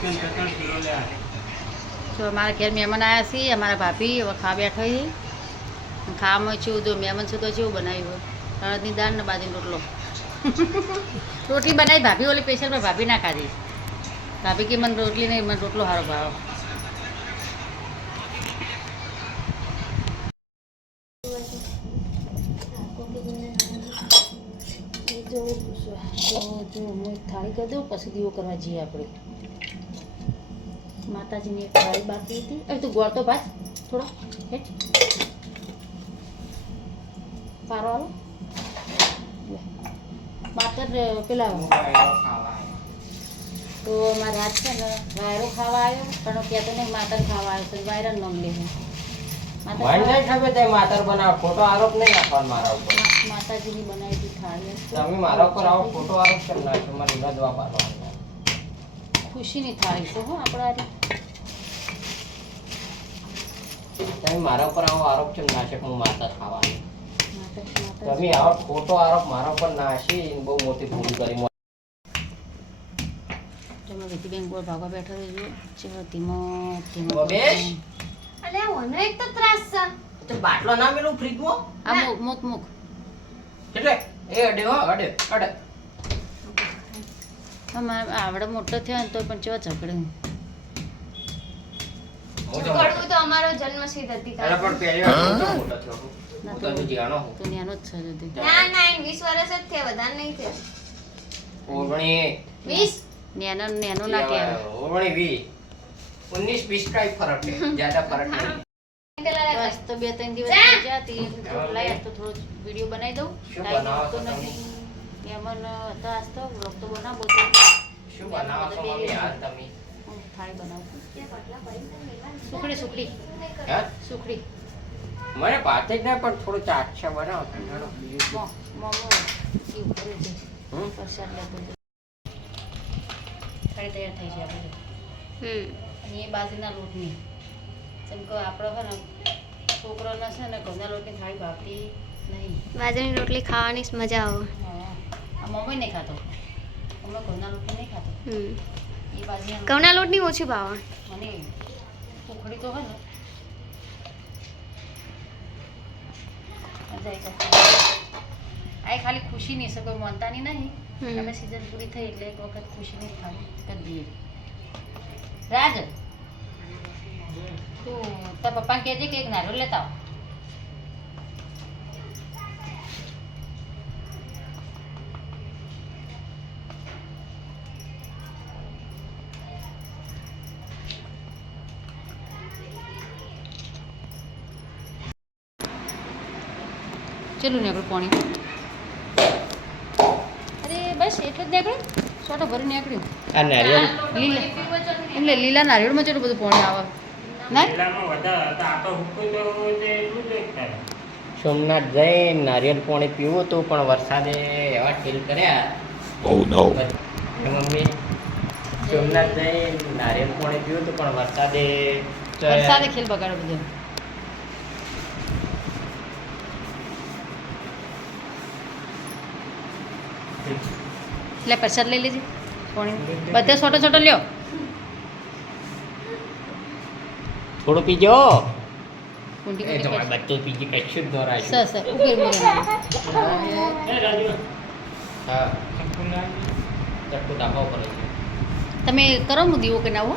જો અમારા ઘેર મહેમાન આવ્યા છીએ અમારા ભાભી હવે ખાવા બેઠો છે ખાવામાં છું જો મહેમાન છું તો કેવું બનાવ્યું અડદની દાળ ને બાજરીનો રોટલો રોટલી બનાવી ભાભી ઓલી સ્પેશિયલ પર ભાભી ના ખાધી ભાભી કે મને રોટલી નહીં મને રોટલો સારો ભાવ જો હું થાળી કરી દઉં પછી દીવો કરવા જઈએ આપણે માતાજીની એક થાળી બાકી હતી હવે તું ગોળ તો ભાત થોડો હેઠ પારો આવો માતર પેલા તો મારે આજ છે ને વાયરો ખાવા આવ્યો પણ કહેતો નહીં માતર ખાવા આવ્યો તો વાયરા નામ લે માતર બનાવ ખોટો આરોપ નહીં આપવાનો મારા ઉપર માતાજીની બનાવેલી થાળી તમે મારા ઉપર આવો ખોટો આરોપ કરી નાખ્યો મારી નદવા પાડો ખુશીની થાળી છે હો આપણા તમે મારા ઉપર આવો આરોપ કેમ નાખ્યો હું માતા ખાવાની તમે આવો ખોટો આરોપ મારા ઉપર નાખી બહુ મોટી ભૂલ કરી તમે વિધિબેન ગોળ ભાગવા બેઠો રહેજો ચલો ધીમો ધીમો બેસ અલે ઓનો એક તો ત્રાસ છે તો બાટલો ના મેલું ફ્રીજમાં આ મુક મુક એટલે એ અડે હો અડે આવડે મોટો થયો ને તો પણ ચો ઝઘડે ઝઘડવું તો અમારો જન્મસિદ્ધ અધિકાર અરે પણ પહેલી વાર હું તો મોટો થયો હું તો હજુ જાણો હું તો ન્યાનો જ છે જુદી ના ના 20 વર્ષ જ થયા વધારે નહીં થયા ઓગણી 20 નેનો ના કહેવાય ઓગણી 20 19 20 का ही फर्क है ज्यादा फर्क नहीं બસ તો 2-3 દિવસ થઈ ગયા તી લાય તો થોડો વિડિયો બનાવી દઉં શું ટાઈમ બનાવો તો છો નથી મહેમાન હતા આજ તો વ્લોગ તો બનાવો તો શું બનાવો છો મમ્મી આજ તમે હું થાળી બનાવું સુખડી હે સુખડી મને ભાતે જ ના પણ થોડું ચાટછા બનાવો તો હેડો બીજું મોમો એવું કરે છે પ્રસાદ લેતો થાળી તૈયાર થઈ છે આપણે અને એ બાજરીના લોટની જેમ કે આપણો છે ને છોકરાને છે ને ઘઉંના લોટની થાળી ભાવતી નહીં બાજરીની રોટલી ખાવાની મજા આવે હા આ મમ્મી નહીં ખાતો મમ્મી ઘઉંના લોટની નહીં ખાતો એ બાજરી ઘઉંના લોટની ઓછી ભાવે મને સુખડી તો હોય ને મજા આવી જશે આ ખાલી ખુશી નહીં છે કોઈ માનતાની નહીં અમે સિઝન પૂરી થઈ એટલે એક વખત ખુશીની થાળી કરી દઈએ રાજ તું તાર પપ્પાને કહેજે કે એક નારિયેળ લેતા આવ ચલું નીકળું પાણી અરે બસ એટલું જ નીકળ્યું સોટો ભરી નીકળ્યું આ નારિયેળ લીલા એટલે લીલા નારિયેળમાં કેટલું બધું પાણી આવે ના સોમનાથ જઈને નારિયેળ પાણી પીવું હતું પણ વરસાદે એવા ઠીલ કર્યા મમ્મી સોમનાથ જઈને નારિયેળ પાણી પીવું હતું પણ વરસાદે ખેલ બગાડો બધું એટલે પ્રસાદ લઈ લેજે પાણી બધે છોટો છોટો લ્યો થોડું પીજો કુંડી એ તમારે બધું પીજી કશું જ દોરાય સર ઉકેલ હા ચક્કુ ધાબા ઉપર તમે કરો હું દીવો કે ના હો